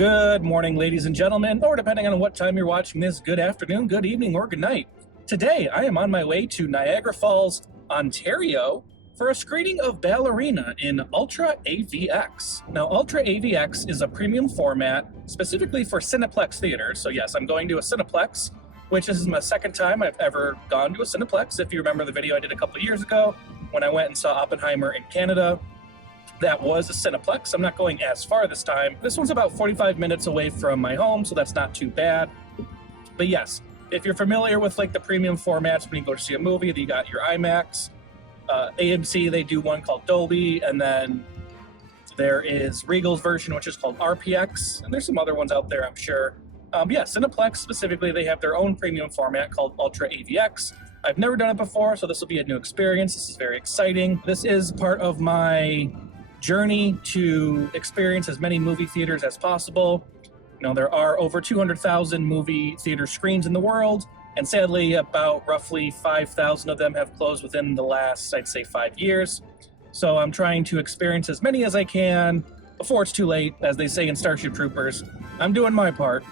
Good morning, ladies and gentlemen, or depending on what time you're watching this, good afternoon, good evening, or good night. Today, I am on my way to Niagara Falls, Ontario, for a screening of Ballerina in UltraAVX. Now, UltraAVX is a premium format specifically for Cineplex theaters. So yes, I'm going to a Cineplex, which is my second time I've ever gone to a Cineplex. If you remember the video I did a couple of years ago when I went and saw Oppenheimer in Canada, that was a Cineplex. I'm not going as far this time. This one's about 45 minutes away from my home, so that's not too bad. But yes, if you're familiar with like the premium formats when you go to see a movie, you got your IMAX, AMC, they do one called Dolby, and then there is Regal's version, which is called RPX, and there's some other ones out there, I'm sure. Yeah, Cineplex specifically, they have their own premium format called UltraAVX. I've never done it before, so this will be a new experience. This is very exciting. This is part of my journey to experience as many movie theaters as possible. You know, there are over 200,000 movie theater screens in the world, and sadly, about roughly 5,000 of them have closed within the last, I'd say, 5 years. So I'm trying to experience as many as I can before it's too late, as they say in Starship Troopers. I'm doing my part.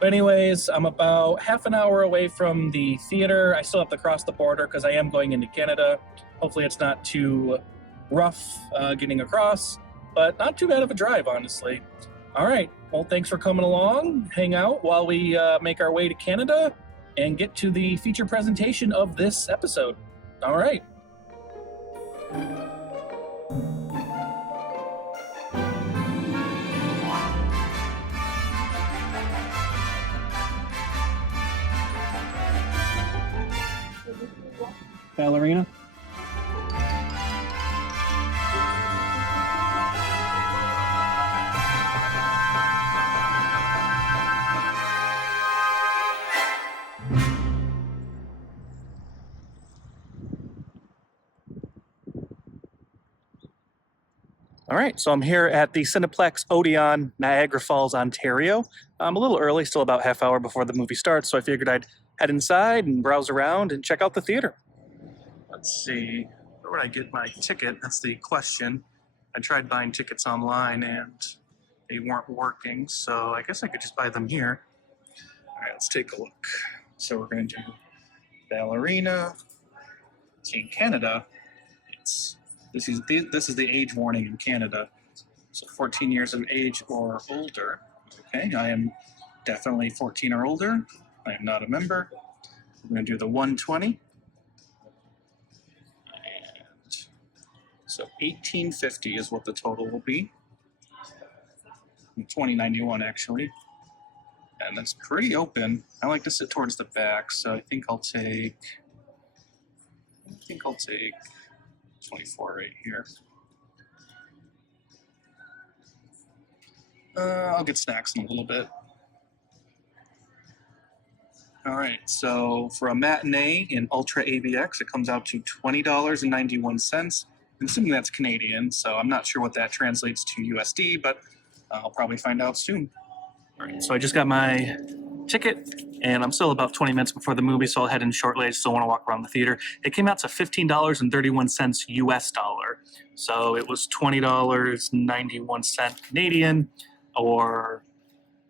But anyways, I'm about half an hour away from the theater. I still have to cross the border because I am going into Canada. Hopefully it's not too rough getting across, but not too bad of a drive, honestly. All right, well, thanks for coming along. Hang out while we make our way to Canada and get to the feature presentation of this episode. All right. Ballerina. All right, so I'm here at the Cineplex Odeon, Niagara Falls, Ontario. I'm a little early, still about half hour before the movie starts, so I figured I'd head inside and browse around and check out the theater. Let's see, where would I get my ticket? That's the question. I tried buying tickets online and they weren't working, so I guess I could just buy them here. All right, let's take a look. So we're going to do Ballerina. See, in Canada, this is the age warning in Canada. So 14 years of age or older. Okay, I am definitely 14 or older. I am not a member. We're going to do the 120. And so $18.50 is what the total will be. $20.91 actually. And that's pretty open. I like to sit towards the back, so I think I'll take 24 right here. I'll get snacks in a little bit. All right, so for a matinee in UltraAVX, it comes out to $20.91. I'm assuming that's Canadian, so I'm not sure what that translates to USD, but I'll probably find out soon. All right, so I just got my ticket, and I'm still about 20 minutes before the movie, so I'll head in shortly. I still want to walk around the theater. It came out to $15.31 US dollar, so it was $20.91 Canadian, or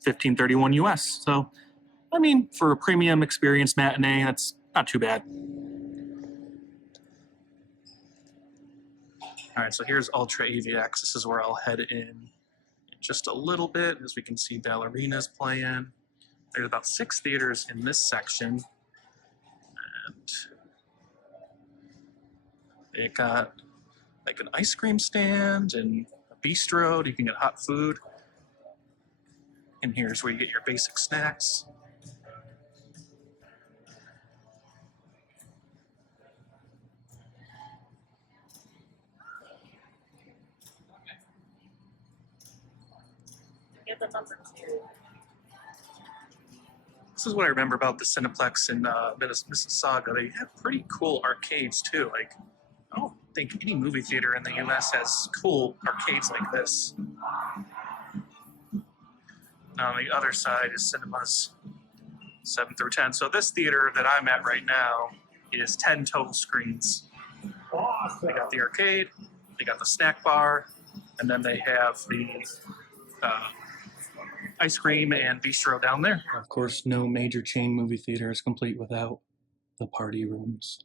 $15.31 US. So, I mean, for a premium experience matinee, that's not too bad. All right, so here's UltraAVX. This is where I'll head in just a little bit. As we can see, Ballerina's playing. There's about 6 theaters in this section, and they got like an ice cream stand and a bistro. You can get hot food. And here's where you get your basic snacks. This is what I remember about the Cineplex in Mississauga. They have pretty cool arcades too. Like, I don't think any movie theater in the U.S. has cool arcades like this. Now on the other side is cinemas 7 through 10. So this theater that I'm at right now is 10 total screens. They got the arcade, they got the snack bar, and then they have the ice cream and bistro down there. Of course, no major chain movie theater is complete without the party rooms.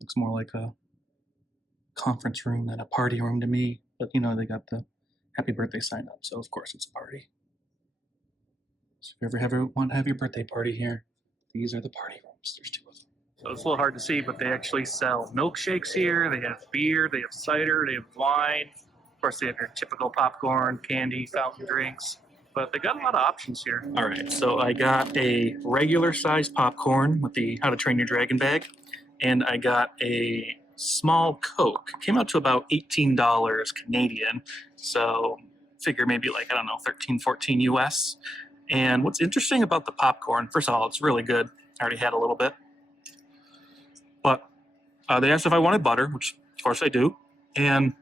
Looks more like a conference room than a party room to me, but you know, they got the happy birthday sign up, so of course it's a party. So if you ever want to have your birthday party here, these are the party rooms. There's 2 of them. So it's a little hard to see, but they actually sell milkshakes here. They have beer, they have cider, they have wine. Of course, they have your typical popcorn, candy, fountain drinks, but they got a lot of options here. All right, so I got a regular size popcorn with the How to Train Your Dragon bag, and I got a small Coke. Came out to about $18 Canadian, so figure maybe like, I don't know, 13, 14 US. And what's interesting about the popcorn, first of all, it's really good. I already had a little bit. But they asked if I wanted butter, which of course I do. And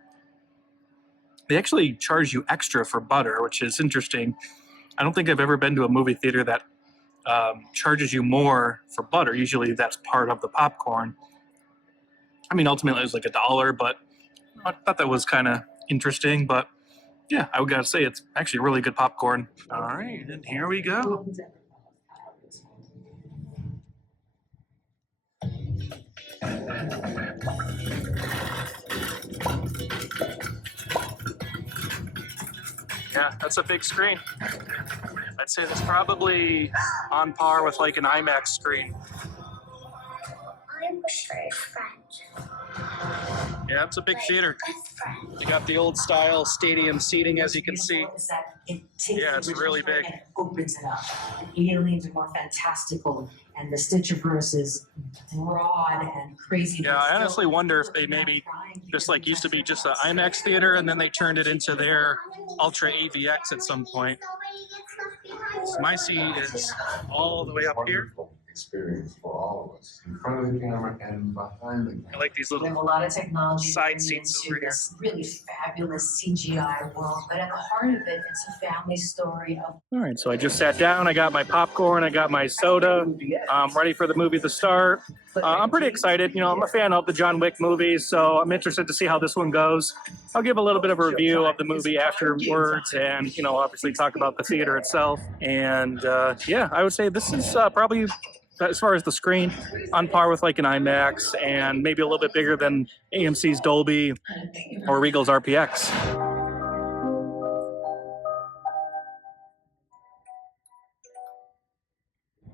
they actually charge you extra for butter, which is interesting. I don't think I've ever been to a movie theater that charges you more for butter. Usually that's part of the popcorn. I mean, ultimately it was like $1, but I thought that was kind of interesting. But yeah, I would gotta say it's actually really good popcorn. All right, and here we go. Yeah, that's a big screen. I'd say that's probably on par with like an IMAX screen. I wish for a friend. Yeah, it's a big theater. You got the old style stadium seating, as you can see. Yeah, it's really big. And it opens it up. The aliens are more fantastical, and the Stitcherverse is broad and crazy. Yeah, I honestly wonder if they maybe just like used to be just an IMAX theater, and then they turned it into their UltraAVX at some point. So my seat is all the way up here. Experience for all of us, in front of the camera and behind the camera. I like these We have a little lot of technology side seats over here. this really fabulous CGI world, but at the heart of it, it's a family story of. All right, so I just sat down. I got my popcorn. I got my soda. I'm ready for the movie to start. I'm pretty excited. You know, I'm a fan of the John Wick movies, so I'm interested to see how this one goes. I'll give a little bit of a review of the movie afterwards and, you know, obviously talk about the theater itself. And yeah, I would say this is probably, as far as the screen, on par with like an IMAX and maybe a little bit bigger than AMC's Dolby or Regal's RPX.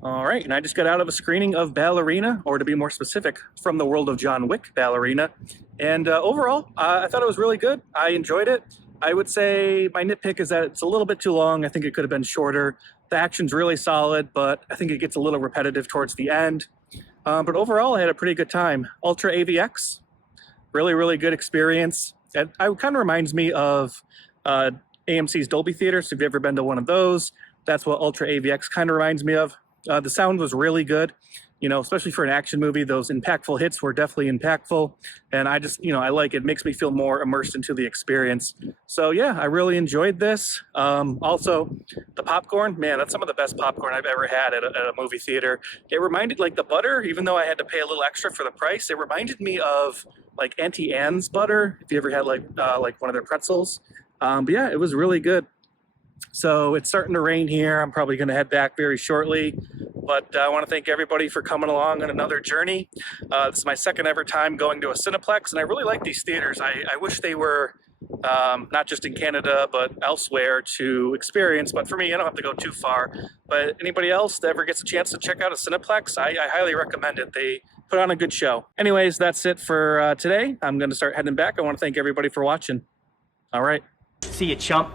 All right, and I just got out of a screening of Ballerina, or to be more specific, From the World of John Wick, Ballerina. And overall, I thought it was really good. I enjoyed it. I would say my nitpick is that it's a little bit too long. I think it could have been shorter. The action's really solid, but I think it gets a little repetitive towards the end. But overall, I had a pretty good time. UltraAVX, really, really good experience. And it kind of reminds me of AMC's Dolby Theater, so if you've ever been to one of those, that's what UltraAVX kind of reminds me of. The sound was really good, you know, especially for an action movie. Those impactful hits were definitely impactful. And I just, you know, I like it. It makes me feel more immersed into the experience. So yeah, I really enjoyed this. Also, the popcorn, man, that's some of the best popcorn I've ever had at a movie theater. It reminded, like the butter, even though I had to pay a little extra for the price, it reminded me of like Auntie Anne's butter, if you ever had like one of their pretzels. But yeah, it was really good. So it's starting to rain here. I'm probably going to head back very shortly, but I want to thank everybody for coming along on another journey. This is my second ever time going to a Cineplex, and I really like these theaters. I wish they were not just in Canada, but elsewhere to experience. But for me, I don't have to go too far. But anybody else that ever gets a chance to check out a Cineplex, I highly recommend it. They put on a good show. Anyways, that's it for today. I'm going to start heading back. I want to thank everybody for watching. All right. See you, chump.